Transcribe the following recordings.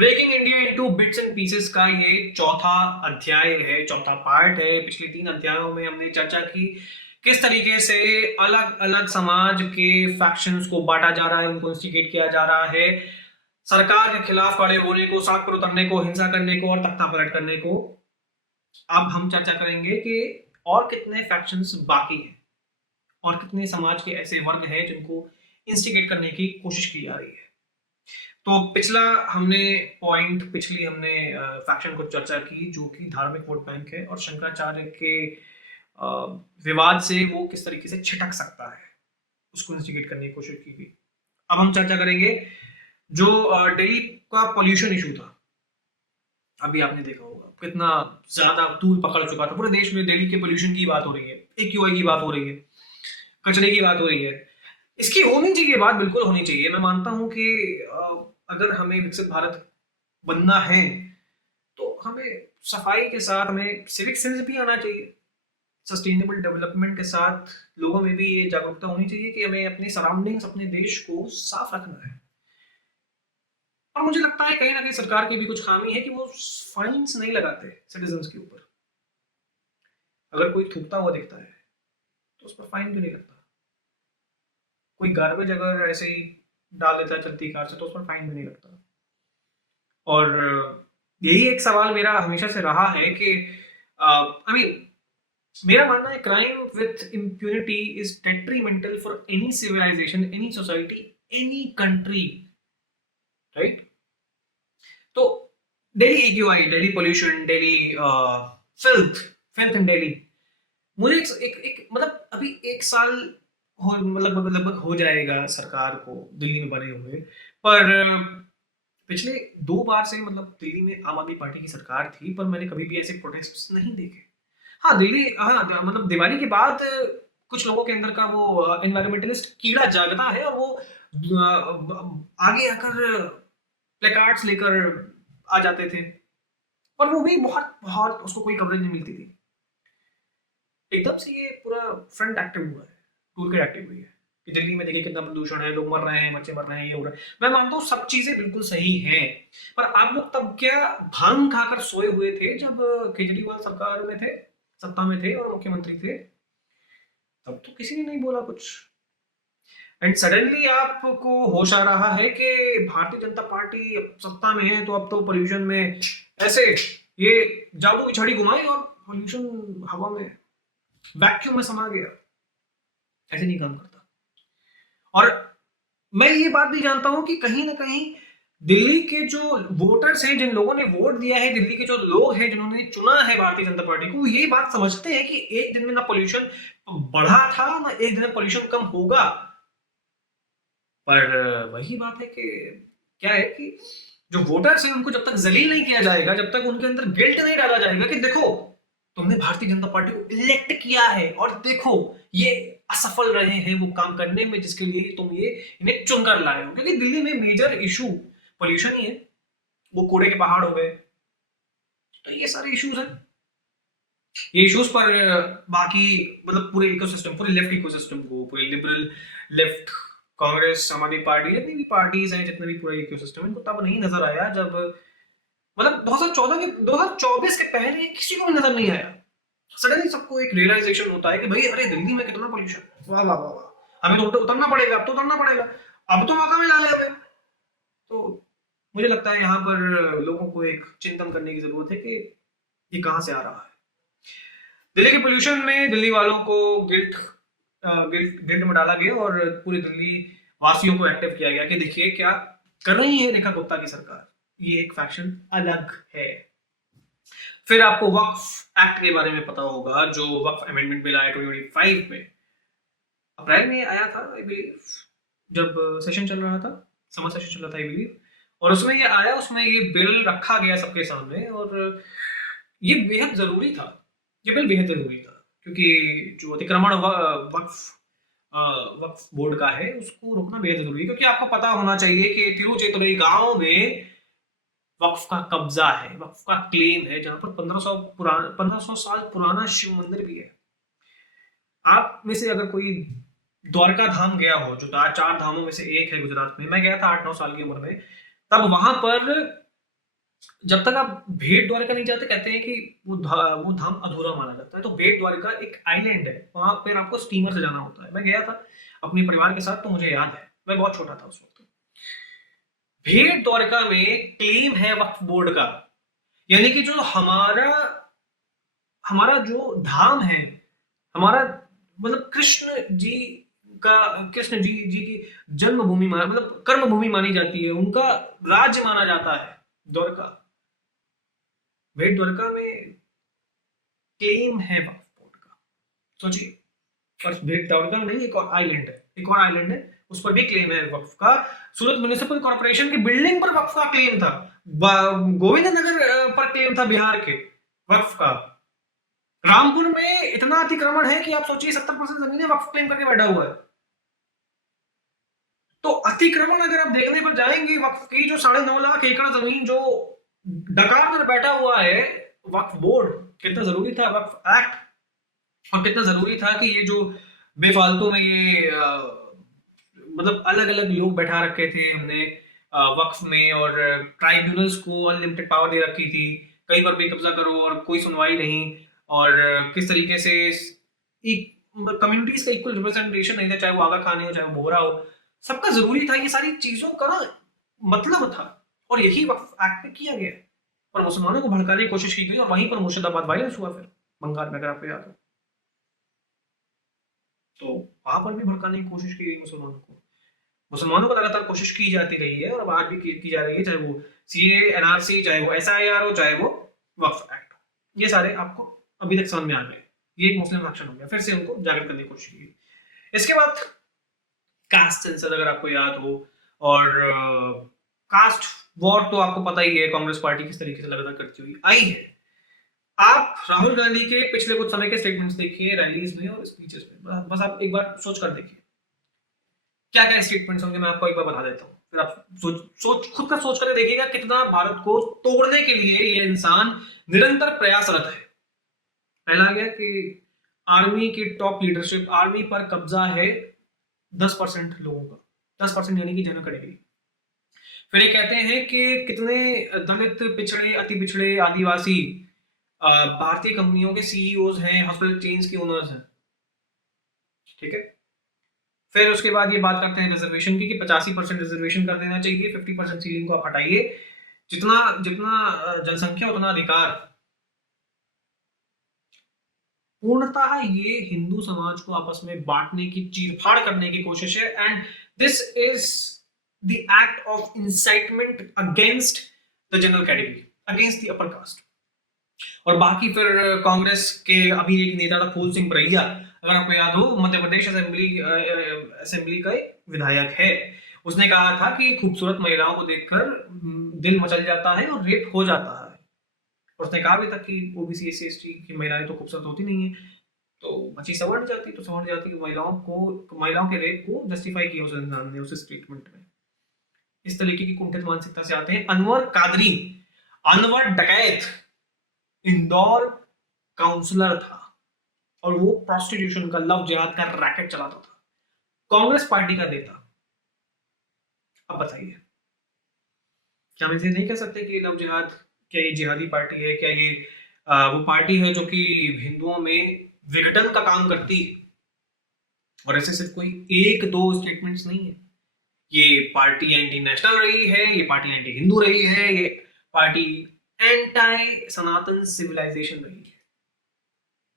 Breaking India into bits and pieces का ये चौथा अध्याय है, चौथा पार्ट है। पिछले 3 अध्यायों में हमने चर्चा की किस तरीके से अलग अलग समाज के फैक्शंस को बांटा जा रहा है, उनको इंस्टिगेट किया जा रहा है, सरकार के खिलाफ खड़े होने को, सड़क पर उतरने को, हिंसा करने को और तख्ता पलट करने को। अब हम चर्चा करेंगे कि और कितने फैक्शंस बाकी हैं और कितने समाज के ऐसे वर्ग हैं जिनको इंस्टिगेट करने की कोशिश की जा रही है। तो पिछली हमने फैक्शन को चर्चा की जो कि धार्मिक वोट बैंक है और शंकराचार्य के विवाद से वो किस तरीके से छिटक सकता है, उसको इंस्टिगेट करने की कोशिश की गई। अब हम चर्चा करेंगे जो दिल्ली का पोल्यूशन इशू था। अभी आपने देखा होगा कितना ज्यादा तूल पकड़ चुका था पूरे देश में। दिल्ली के पोल्यूशन की बात हो रही है, एक्यूआई की बात हो रही है, कचरे की बात हो रही है। इसकी होनी चाहिए, बात बिल्कुल होनी चाहिए। मैं मानता हूं कि अगर हमें विकसित भारत बनना है तो हमें सफाई के साथ हमें सिविक सेंस भी आना चाहिए। सस्टेनेबल डेवलपमेंट के साथ लोगों में भी ये जागरूकता होनी चाहिए कि हमें अपने सराउंडिंग्स, अपने देश को साफ रखना है। और मुझे लगता है कहीं ना कहीं सरकार की भी कुछ खामी है कि वो फाइन्स नहीं लगाते सिटीजन्स के ऊपर। अगर कोई थूकता हुआ दिखता है तो उस पर फाइन क्यों नहीं लगता? कोई गार्बेज अगर ऐसे ही डाल देता है चलती कार से तो उस पर फाइन भी नहीं लगता। और यही एक सवाल मेरा हमेशा से रहा है कि आई मीन मेरा मानना है crime with impunity is detrimental for any civilization, any society, any country, right? तो Delhi AQI, Delhi pollution, Delhi filth in Delhi. मुझे एक मतलब अभी 1 साल हो लगभग हो जाएगा सरकार को दिल्ली में बने हुए। पर पिछले 2 बार से मतलब दिल्ली में आम आदमी पार्टी की सरकार थी, पर मैंने कभी भी ऐसे प्रोटेस्ट नहीं देखे। हाँ दिल्ली, हाँ मतलब दिवाली के बाद कुछ लोगों के अंदर का वो एनवायरमेंटलिस्ट कीड़ा जागता है और वो आगे आकर प्लेकार्ड्स लेकर आ जाते थे, पर वो भी बहुत बहुत उसको कोई कवरेज नहीं मिलती थी। एकदम से ये पूरा फ्रंट एक्टिव हुआ है, टूल किट एक्टिव हुई है कि दिल्ली में देखिए कितना प्रदूषण है, लोग मर रहे हैं, बच्चे मर रहे हैं, ये हो रहा है। मैं मानता हूँ सब चीजें बिल्कुल सही हैं, पर आप लोग तब क्या भांग खाकर सोए हुए थे जब केजरीवाल सरकार में थे, सत्ता में थे और मुख्यमंत्री थे? तब तो किसी ने नहीं बोला कुछ। एंड सडनली आपको होश आ रहा है कि भारतीय जनता पार्टी अब सत्ता में है तो अब तो पोल्यूशन में ऐसे ये जादू की छड़ी घुमाई और पोल्यूशन हवा में वैक्यूम में समा गया। ऐसे नहीं काम करता। और मैं ये बात भी जानता हूं कि कहीं ना कहीं दिल्ली के जो वोटर्स हैं, जिन लोगों ने वोट दिया है, दिल्ली के जो लोग हैं जिन्होंने चुना है भारतीय जनता पार्टी को, ये बात समझते हैं कि एक दिन में ना पोल्यूशन बढ़ा था ना एक दिन में पोल्यूशन कम होगा। पर वही बात है कि क्या है कि जो वोटर्स हैं उनको जब तक जलील नहीं किया जाएगा, जब तक उनके अंदर गिल्ट नहीं डाला जाएगा कि देखो तुमने भारतीय जनता पार्टी को इलेक्ट किया है और देखो ये असफल रहे हैं वो काम करने में जिसके लिए तुम ये इन्हें चुनकर लाए हो। क्योंकि दिल्ली में मेजर इशू पोल्यूशन ही है, वो कूड़े के पहाड़ हो गए, तो ये सारे इश्यूज हैं। ये इश्यूज पर बाकी मतलब पूरे इकोसिस्टम, पूरे लेफ्ट इकोसिस्टम को, पूरे लिबरल लेफ्ट, कांग्रेस, आम आदमी पार्टी, जितनी भी पार्टीज हैं, जितने भी पूरा इकोसिस्टम, इनको तब नहीं नजर आया जब मतलब 2024 के पहले किसी को भी नजर नहीं आया। सडनली सबको एक रियलाइजेशन होता है कि भाई अरे दिल्ली में कितना पोल्यूशन, वाह वाह वाह वाह, हमें तो उतरना पड़ेगा, अब तो उतरना पड़ेगा, अब तो मौका मिला है हमें। तो मुझे लगता है यहाँ पर लोगों को एक चिंतन करने की जरूरत है कि ये कहाँ से आ रहा है। दिल्ली के पोल्यूशन में दिल्ली वालों को गिल्ट गिल्ट में डाला गया और पूरी दिल्ली वासियों को एक्टिव किया गया कि देखिए क्या कर रही है रेखा गुप्ता की सरकार, ये एक फैक्शन अलग है। फिर आपको वक्फ एक्ट के बारे में पता होगा, जो वक्फ अमेंडमेंट बिल आया 2025 में, अप्रैल में आया था आई बिलीव, जब सेशन चल रहा था, समर सेशन चल रहा था आई बिलीव, और उसमें ये आया, उसमें ये बिल रखा गया सबके सामने और ये बेहद जरूरी था। ये बिल बेहद जरूरी था क्योंकि जो अतिक्रमण वक्फ बोर्ड का है उसको रोकना बेहद जरूरी है। क्योंकि आपको पता होना चाहिए कि तिरुचितुरई गांव में वक्फ का कब्जा है, वक्फ का क्लेम है, जहां पर 1500 साल पुराना शिव मंदिर भी है। आप में से अगर कोई द्वारका धाम गया हो, जो 4 धामों में से एक है गुजरात में, मैं गया था 8-9 साल की उम्र में, तब वहां पर जब तक आप भेंट द्वारका नहीं जाते, कहते हैं कि वो धाम अधूरा माना जाता है। तो भेंट द्वारका एक आइलैंड है, वहां पर आपको स्टीमर से जाना होता है। मैं गया था अपने परिवार के साथ, तो मुझे याद है, मैं बहुत छोटा था उस वक्त। भेंट द्वारका में क्लेम है वक्फ बोर्ड का, यानी कि जो हमारा हमारा जो धाम है, हमारा मतलब कृष्ण जी की जन्मभूमि मतलब कर्म भूमि मानी जाती है, उनका राज्य माना जाता है द्वारका। भेंट द्वारका में क्लेम है वक्फ बोर्ड का, सोचिए। और भेंट द्वारका में नहीं, एक और आइलैंड है, उस पर भी क्लेम है वक्फ का। सूरत म्युनिसिपल कॉर्पोरेशन की बिल्डिंग पर वक्फ का क्लेम था। गोविंद नगर पर क्लेम था बिहार के वक्फ का। रामपुर में इतना अतिक्रमण है कि आप सोचिए 70% जमीन वक्फ क्लेम करके बैठा हुआ है। तो अतिक्रमण अगर आप देखने पर जाएंगे, वक्फ की जो 9.5 लाख एकड़ जमीन जो डकार कर बैठा हुआ है वक्फ बोर्ड, कितना जरूरी था वक्फ एक्ट, और कितना जरूरी था कि ये जो बेफालतू में ये मतलब अलग अलग लोग बैठा रखे थे हमने वक्फ में, और ट्राइब्यूनल्स को अनलिमिटेड पावर दे रखी थी, कहीं पर भी कब्जा करो और कोई सुनवाई नहीं। और किस तरीके से कम्युनिटीज का इक्वल रिप्रेजेंटेशन नहीं था, चाहे वो आगा खान हो चाहे वो बोहरा हो, सबका जरूरी था। ये सारी चीजों का ना मतलब था, और यही वक्फ एक्ट में किया गया। और मुसलमानों को भड़काने की कोशिश की गई, और वहीं पर मुर्शिदाबाद वायलेंस हुआ फिर बंगाल में, अगर आपको याद हो। तो वहां पर भी भड़काने की कोशिश की गई मुसलमानों को लगातार कोशिश की जाती रही है, और अब आज भी की जा रही है, चाहे वो सीए एनआरसी, चाहे वो एसआईआर हो, चाहे वो वक्फ एक्ट, ये सारे आपको अभी तक समझ में आ गए। ये एक मुस्लिम एक्शन हो गया, फिर से उनको जागृत करने की कोशिश की। इसके बाद कास्ट सेंसस, अगर आपको याद हो, और कास्ट वॉर तो आपको पता ही है, कांग्रेस पार्टी किस तरीके से लगातार करती हुई आई है। आप राहुल गांधी के पिछले कुछ समय के स्टेटमेंट्स देखिए, रैलीज में और स्पीचेस में, बस आप एक बार सोच कर देखिए क्या क्या स्टेटमेंट्स होंगे। मैं आपको एक बार बता देता हूँ, फिर आप खुद का सोच कर देखिएगा कितना भारत को तोड़ने के लिए ये इंसान निरंतर प्रयासरत है। पहला गया कि आर्मी की टॉप लीडरशिप, आर्मी पर कब्जा है 10% लोगों का, 10% यानी कि जनरल कैटेगरी। फिर ये कहते हैं कि कितने दलित, पिछड़े, अति पिछड़े, आदिवासी भारतीय कंपनियों के सीईओज हैं, हॉस्पिटल चेन्स के ओनर्स हैं। ठीक है। फिर उसके बाद ये बात करते हैं रिजर्वेशन की, कि 85% रिजर्वेशन कर देना चाहिए, 50% सीलिंग को आप हटाइए, जितना जितना जनसंख्या उतना अधिकार। पूर्णतः ये हिंदू समाज को आपस में बांटने की, चीरफाड़ करने की कोशिश है, and this is the act of incitement against the general category, against the upper caste. और बाकी फिर कांग्रेस के अभी एक नेता था फूल सिंह बरैया, अगर आपको याद हो, मध्य प्रदेश असेंबली का विधायक है। उसने कहा था कि खूबसूरत महिलाओं को देखकर दिल मचल जाता है और रेप हो जाता है। उसने कहा भी था कि ओबीसी एससी एसटी की महिलाएं तो खूबसूरत होती नहीं है, तो बची सवर्ण जाति, तो सवर्ण जाति की महिलाओं के रेप को जस्टिफाई किया उस इंसान ने उस स्टेटमेंट में। इस तरीके की कुंठित मानसिकता से आते हैं। अनवर कादरी, अनवर डकैत, इंदौर काउंसलर था, और वो प्रोस्टिट्यूशन का, लव जिहाद का रैकेट चलाता था, कांग्रेस पार्टी का नेता। अब बताइए, क्या हम इसे नहीं कह सकते कि लव जिहाद, क्या ये जिहादी पार्टी है? क्या ये वो पार्टी है जो कि हिंदुओं में विघटन का काम करती है? और ऐसे सिर्फ कोई एक दो स्टेटमेंट्स नहीं है, ये पार्टी एंटी नेशनल रही है, ये पार्टी एंटी हिंदू रही है, ये पार्टी एंटी सनातन सिविलाइजेशन रही है,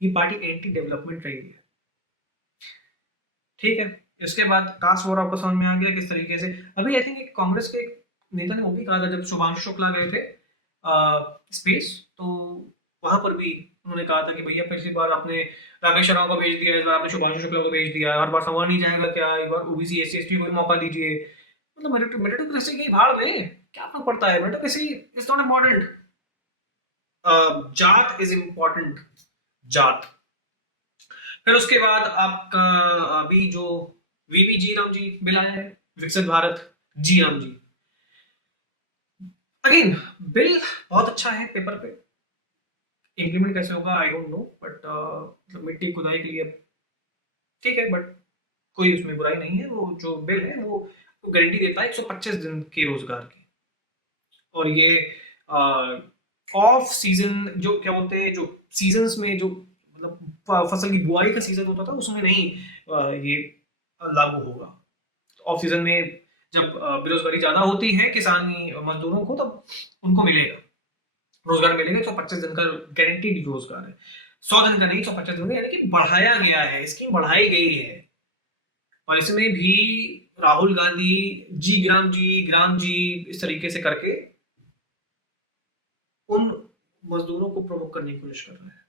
ये पार्टी एंटी डेवलपमेंट रही है। ठीक है। इसके बाद कास्ट वॉर आपको समझ में आ गया किस तरीके से। अभी आई थिंक कांग्रेस के नेता ने वो भी कहा था, जब शुभांशु शुक्ला गए थे स्पेस, तो वहां पर भी उन्होंने कहा था कि भैया पिछली बार आपने राकेश शर्मा को भेज दिया, इस बार आपने शुभांशु शुक्ला को भेज दिया, हर बार संभल नहीं जाएगा क्या, एक बार ओबीसी एससी एसटी को भी मौका दीजिए। मतलब मेरिटोक्रेसी की भाड़ में क्या फर्क पड़ता है, मेरिटोक्रेसी इज नॉट इम्पोर्टेंट, जात इज इम्पोर्टेंट, जात। फिर उसके बाद आपका अभी जो वीबी जी राम जी बिल आया है, विकसित भारत जी राम जी। अगेन बिल बहुत अच्छा है पेपर पे, इंप्लीमेंट कैसे होगा आई डोंट नो, बट मतलब मिट्टी खुदाई के लिए ठीक है, बट कोई उसमें बुराई नहीं है। वो जो बिल है वो गारंटी देता है 125 दिन के रोजगार की, और ये ऑफ सीजन जो क्या बोलते हैं, जो सीजन्स में जो मतलब फसल की बुआई का सीजन होता था उसमें नहीं ये लागू होगा। ऑफ सीजन में जब बेरोजगारी ज्यादा होती है किसानी मजदूरों को, तब उनको मिलेगा, रोजगार मिलेगा। 125 दिन का गारंटीड रोजगार है, 100 दिन का नहीं, 125 दिन का, यानी कि बढ़ाया गया है, स्कीम बढ़ाई गई है। और इसमें भी राहुल गांधी ग्राम जी इस तरीके से करके उन मजदूरों को प्रमोट करने की कोशिश कर रहे हैं,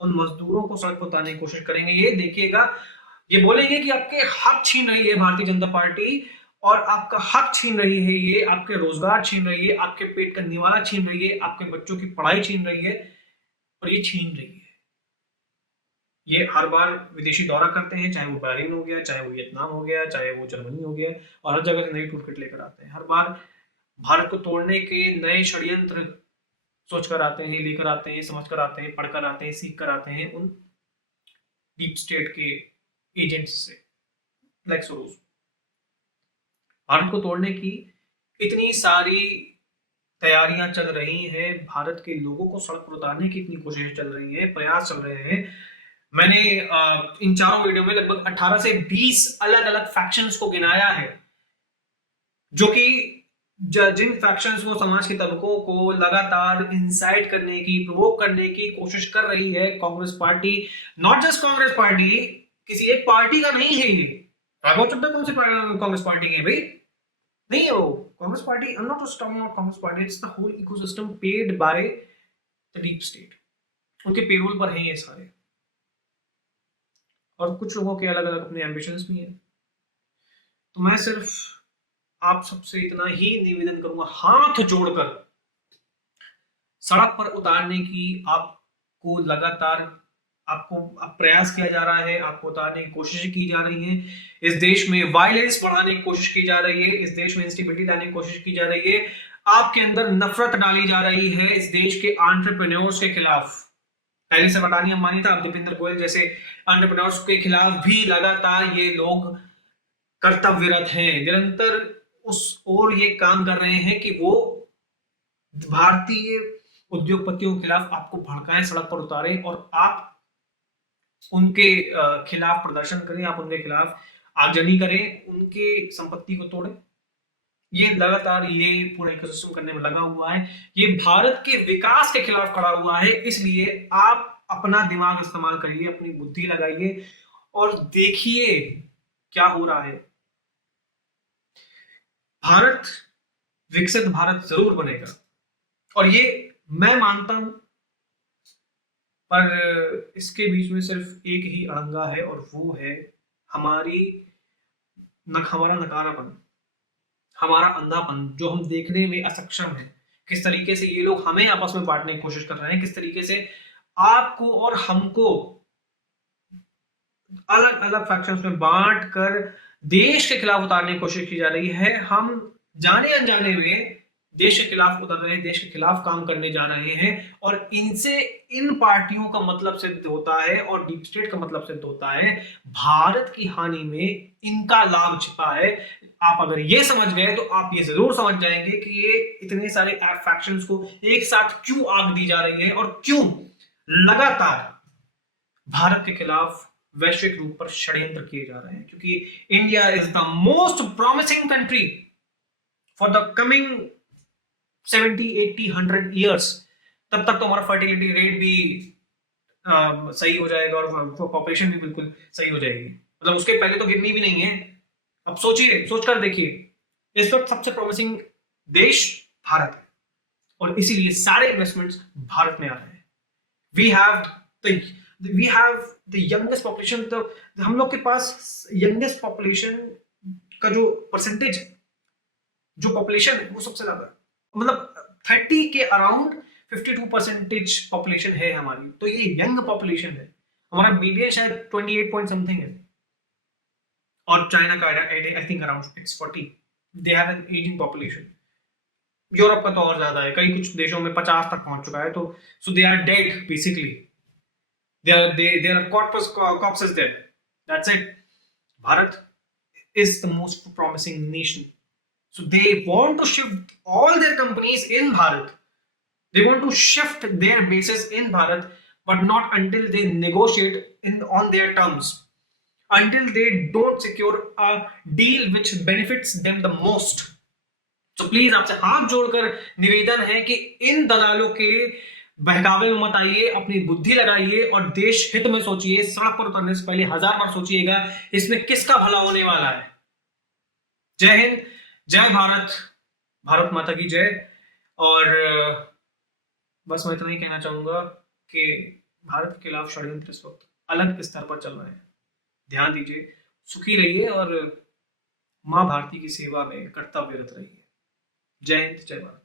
उन मजदूरों को सड़क पर उतारने की कोशिश करेंगे। ये देखिएगा, ये बोलेंगे कि आपके हक छीन रही है भारतीय जनता पार्टी, और आपका हक छीन रही है ये, आपके रोजगार छीन रही है, आपके पेट का निवाला छीन रही है, आपके बच्चों की पढ़ाई छीन रही है, और ये छीन रही है। ये हर बार विदेशी दौरा करते हैं, चाहे वो बहरीन हो गया, चाहे वो वियतनाम हो गया, चाहे वो जर्मनी हो गया, और हर जगह से नई टूल किट लेकर आते हैं। हर बार भारत को तोड़ने के नए षड्यंत्र सोच कर आते हैं, लेकर आते हैं, समझ कर आते हैं, पढ़कर आते हैं, सीख कर आते हैं उन डीप स्टेट के एजेंट्स से, लाइक सोरोस। भारत को तोड़ने की इतनी सारी तैयारियां चल रही हैं, भारत के लोगों को सड़क पर उतारने की इतनी कोशिशें चल रही है, प्रयास चल रहे हैं। मैंने इन चारों वीडियो में लगभग 18 से 20 अलग अलग फैक्शंस को गिनाया है, जो कि जिन फैक्शंस को, समाज के तबकों को लगातार इंसाइट करने की, प्रोवोक करने की कोशिश कर रही है Congress party. Not just Congress party, किसी एक पार्टी का नहीं है ये। राघव चड्ढा कौन सी कांग्रेस पार्टी है भाई? नहीं है वो Congress party. I am not just talking about Congress party, it's the whole ecosystem paid by the deep state. उनके पेरोल पर हैं ये सारे, और कुछ लोगों के अलग अलग अपने एम्बिशंस भी हैं। तो मैं सिर्फ आप सबसे इतना ही निवेदन करूंगा, हाथ जोड़कर, सड़क पर उतारने की आपको लगातार आपको प्रयास किया जा रहा है, आपको उतारने की कोशिश की जा रही है। इस देश में वायलेंस बढ़ाने की कोशिश की जा रही है, इस देश में इंस्टेबिलिटी लाने की कोशिश की जा रही है, आपके अंदर नफरत डाली जा रही है इस देश के एंटरप्रेन्योर्स के खिलाफ। पहले से अडानी अंबानी था, अब दीपेंद्र गोयल जैसे एंटरप्रेन्योर्स के खिलाफ भी लगातार ये लोग कर्तव्यरत हैं, निरंतर उस ओर ये काम कर रहे हैं कि वो भारतीय उद्योगपतियों के खिलाफ आपको भड़काएं, सड़क पर उतारें, और आप उनके खिलाफ प्रदर्शन करें, आप उनके खिलाफ आगजनी करें, उनके संपत्ति को तोड़ें। ये लगातार ये पूरा इकोसिस्टम करने में लगा हुआ है, ये भारत के विकास के खिलाफ खड़ा हुआ है। इसलिए आप अपना दिमाग इस्तेमाल करिए, अपनी बुद्धि लगाइए, और देखिए क्या हो रहा है। भारत विकसित भारत जरूर बनेगा, और ये मैं मानता हूं, पर इसके बीच में सिर्फ एक ही अड़ंगा है, और वो है हमारा नकारापन, हमारा अंधापन, जो हम देखने में असक्षम है। किस तरीके से ये लोग हमें आपस में बांटने की कोशिश कर रहे हैं, किस तरीके से आपको और हमको अलग अलग फैक्शंस में बांट कर देश के खिलाफ उतारने की कोशिश की जा रही है। हम जाने अनजाने में देश के खिलाफ उतर रहे हैं, देश के खिलाफ काम करने जा रहे हैं, और इनसे इन पार्टियों का मतलब सिद्ध होता है, और डीप स्टेट का मतलब सिद्ध होता है। भारत की हानि में इनका लाभ छिपा है। आप अगर ये समझ गए तो आप ये जरूर समझ जाएंगे कि ये इतने सारे फैक्शंस को एक साथ क्यों आग दी जा रही है, और क्यों लगातार भारत के खिलाफ वैश्विक रूप पर षड्यंत्र किए जा रहे हैं। क्योंकि India is the most promising country for the coming 70, 80, 100 years. तब तक तो हमारा फर्टिलिटी रेट भी सही हो जाएगा, और पॉपुलेशन भी बिल्कुल सही हो जाएगी। मतलब उसके पहले तो गिरनी भी नहीं है। अब सोचिए, सोचकर देखिए, इस वक्त सबसे प्रॉमिसिंग देश भारत है, और इसीलिए सारे इन्वेस्टमेंट्स भारत में आ रहे हैं। We have the youngest population. तो हम लोग के पास यंगेस्ट पॉपुलेशन का जो परसेंटेज, जो पॉपुलेशन है, वो सबसे ज्यादा, मतलब 30 के अराउंड 52% पॉपुलेशन है हमारी। तो ये यंग पॉपुलेशन है। हमारा मीडियन शायद 28 पॉइंट समथिंग है, और चाइना का I think around its 40। They have an ageing population. Europe का तो और ज्यादा है, कई कुछ देशों में 50 तक पहुंच चुका है। तो so they are dead basically, there are corpses there. That's it. Bharat is the most promising nation, so they want to shift all their companies in Bharat, They want to shift their bases in Bharat, but not until they negotiate on their terms, until they don't secure a deal which benefits them the most. तो please आपसे हाथ जोड़कर निवेदन है कि इन दलालों के बहकावे में मत आइए, अपनी बुद्धि लगाइए और देश हित में सोचिए। सड़क पर उतरने से पहले 1000 बार सोचिएगा इसमें किसका भला होने वाला है। जय हिंद, जय भारत, भारत माता की जय। और बस मैं इतना ही कहना चाहूंगा कि भारत के खिलाफ षड्यंत्र इस वक्त अलग स्तर पर चल रहे हैं। ध्यान दीजिए, सुखी रहिए और मां भारती की सेवा में कर्तव्यरत रहिए। जय हिंद, जय भारत।